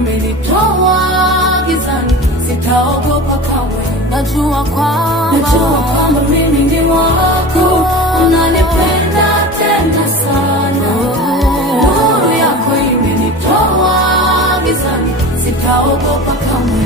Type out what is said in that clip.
imenitoa gizani, sitaogopa kamwe. Najua kwamba mimi ni wako, unanipenda tena sana. Nuru yako imenitoa gizani, sitaogopa kamwe.